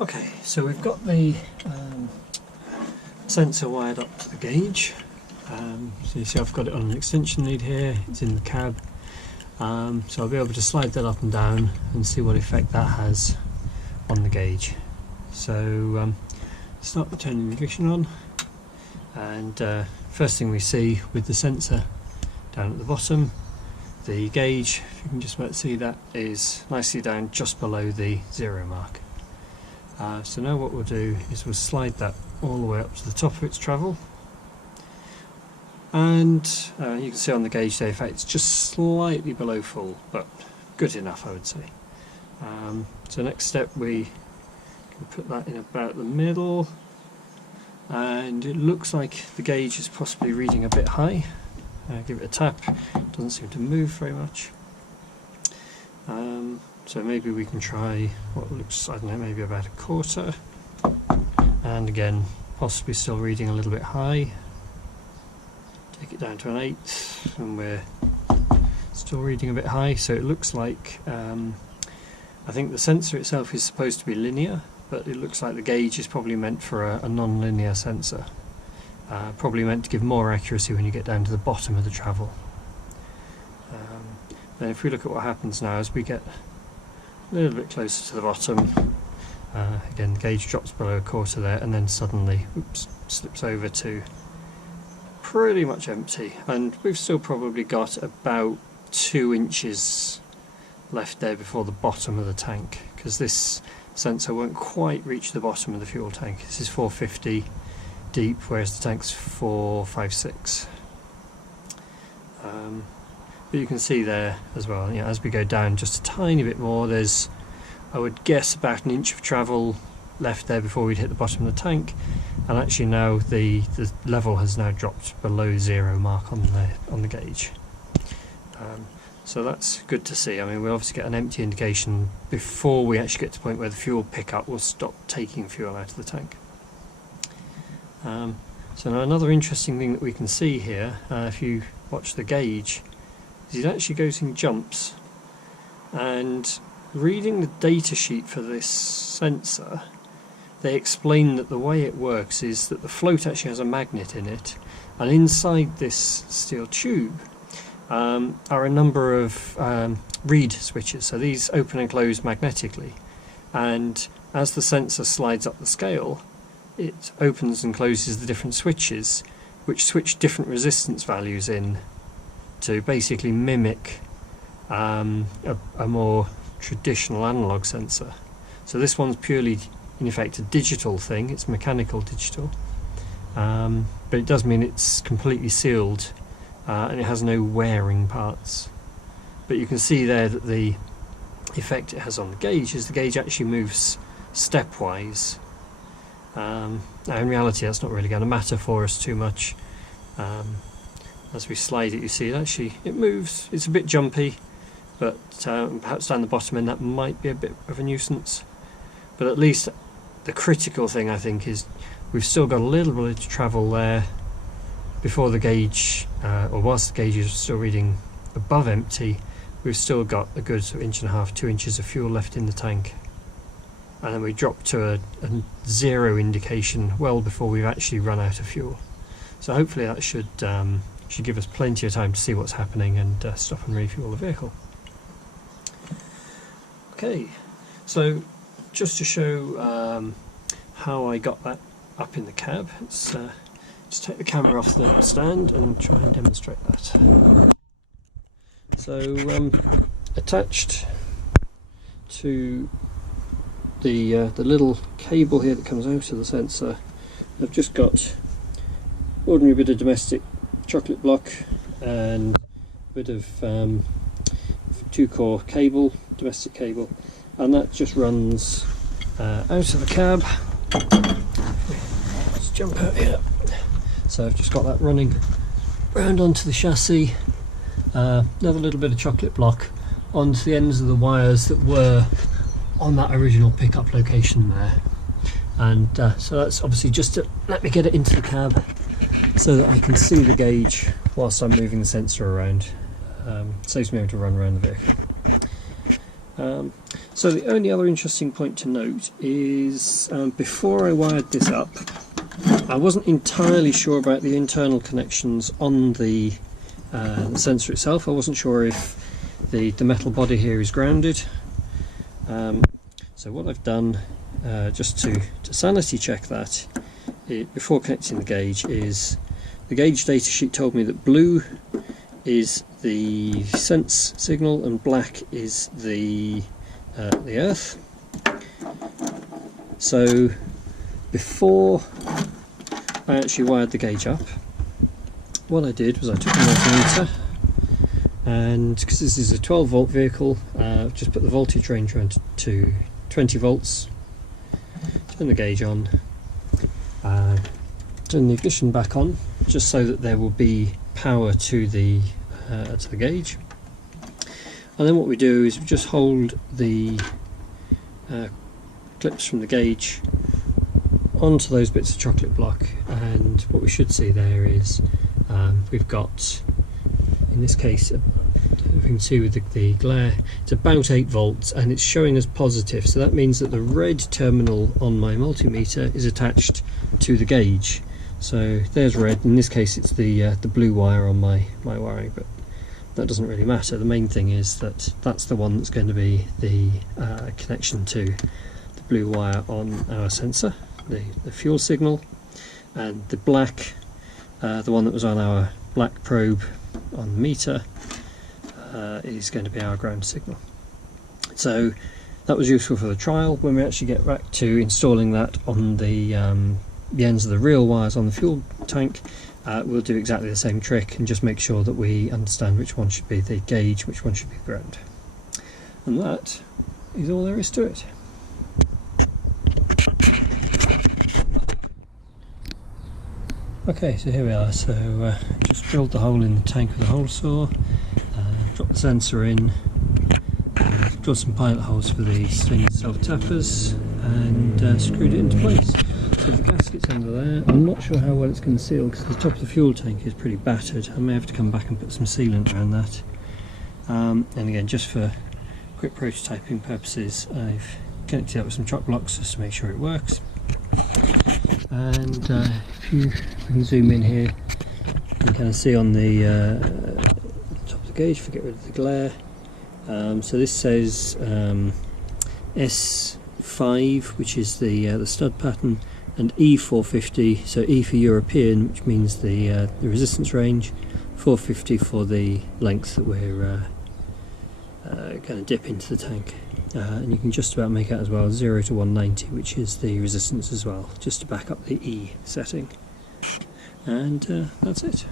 Okay, so we've got the sensor wired up to the gauge. So you see I've got it on an extension lead here, it's in the cab. So I'll be able to slide that up and down and see what effect that has on the gauge. So start the turning ignition on, and first thing we see with the sensor down at the bottom, the gauge, if you can just about see that, is nicely down just below the 0 mark. So now what we'll do is we'll slide that all the way up to the top of its travel, and you can see on the gauge there, in fact it's just slightly below full, but good enough I would say. So next step, we can put that in about the middle, and it looks like the gauge is possibly reading a bit high. Give it a tap, doesn't seem to move very much. So maybe we can try what looks, I don't know, maybe about a quarter, and again possibly still reading a little bit high. Take it down to an 1/8 and we're still reading a bit high, so it looks like I think the sensor itself is supposed to be linear, but it looks like the gauge is probably meant for a non-linear sensor, probably meant to give more accuracy when you get down to the bottom of the travel. Then if we look at what happens now as we get a little bit closer to the bottom, again the gauge drops below a quarter there, and then suddenly slips over to pretty much empty, and we've still probably got about 2 inches left there before the bottom of the tank, because this sensor won't quite reach the bottom of the fuel tank. This is 450 deep, whereas the tank's 456. But you can see there as well, you know, as we go down just a tiny bit more, there's, I would guess, about 1 inch of travel left there before we'd hit the bottom of the tank, and actually now the level has now dropped below 0 mark on the gauge. So that's good to see. I mean, we obviously get an empty indication before we actually get to the point where the fuel pickup will stop taking fuel out of the tank. So now another interesting thing that we can see here, if you watch the gauge, is it actually goes in jumps, and reading the data sheet for this sensor, they explain that the way it works is that the float actually has a magnet in it, and inside this steel tube are a number of reed switches. So these open and close magnetically, and as the sensor slides up the scale, it opens and closes the different switches, which switch different resistance values in to basically mimic a more traditional analog sensor. So this one's purely, in effect, a digital thing. It's mechanical digital, but it does mean it's completely sealed, and it has no wearing parts. But you can see there that the effect it has on the gauge is the gauge actually moves stepwise. Now in reality that's not really going to matter for us too much. As we slide it, you see it moves. It's a bit jumpy, but perhaps down the bottom end that might be a bit of a nuisance. But at least the critical thing, I think, is we've still got a little bit to travel there before the gauge, or whilst the gauge is still reading above empty, we've still got a good 1.5 to 2 inches of fuel left in the tank. And then we drop to a 0 indication well before we've actually run out of fuel. So hopefully that should give us plenty of time to see what's happening and stop and refuel the vehicle. Okay, so just to show how I got that up in the cab, let's just take the camera off the stand and try and demonstrate that. So attached to the little cable here that comes out of the sensor, I've just got ordinary bit of domestic chocolate block and a bit of 2-core cable, domestic cable, and that just runs out of the cab. Let's jump out here. So I've just got that running round onto the chassis, another little bit of chocolate block onto the ends of the wires that were on that original pickup location there, and so that's obviously just to let me get it into the cab so that I can see the gauge whilst I'm moving the sensor around. Saves me having to run around the vehicle. So the only other interesting point to note is before I wired this up, I wasn't entirely sure about the internal connections on the sensor itself. I wasn't sure if the metal body here is grounded. So what I've done, just to sanity check that, before connecting the gauge, is the gauge datasheet told me that blue is the sense signal and black is the earth. So before I actually wired the gauge up, what I did was I took a multimeter, and because this is a 12 volt vehicle, just put the voltage range around to 20 volts, turn the gauge on, turn the ignition back on, just so that there will be power to the gauge. And then what we do is we just hold the clips from the gauge onto those bits of chocolate block, and what we should see there is we've got, in this case, you can see with the glare, it's about 8 volts and it's showing as positive, so that means that the red terminal on my multimeter is attached to the gauge. So there's red. In this case it's the blue wire on my wiring, but that doesn't really matter. The main thing is that that's the one that's going to be the connection to the blue wire on our sensor, the fuel signal, and the black, the one that was on our black probe on the meter, is going to be our ground signal. So that was useful for the trial. When we actually get back to installing that on the ends of the real wires on the fuel tank, we'll do exactly the same trick and just make sure that we understand which one should be the gauge, which one should be ground. And that is all there is to it. Okay, so here we are. So just drilled the hole in the tank with a hole saw, dropped the sensor in, drilled some pilot holes for the swing self-tappers, and screwed it into place. So the gasket's under there. I'm not sure how well it's going to seal because the top of the fuel tank is pretty battered. I may have to come back and put some sealant around that. And again, just for quick prototyping purposes, I've connected it up with some chock blocks just to make sure it works. And if we can zoom in here, you can kind of see on the top of the gauge, if I get rid of the glare. So this says S5, which is the stud pattern, and E450, so E for European, which means the resistance range, 450 for the length that we're going to dip into the tank. And you can just about make out as well 0 to 190, which is the resistance as well, just to back up the E setting. And that's it.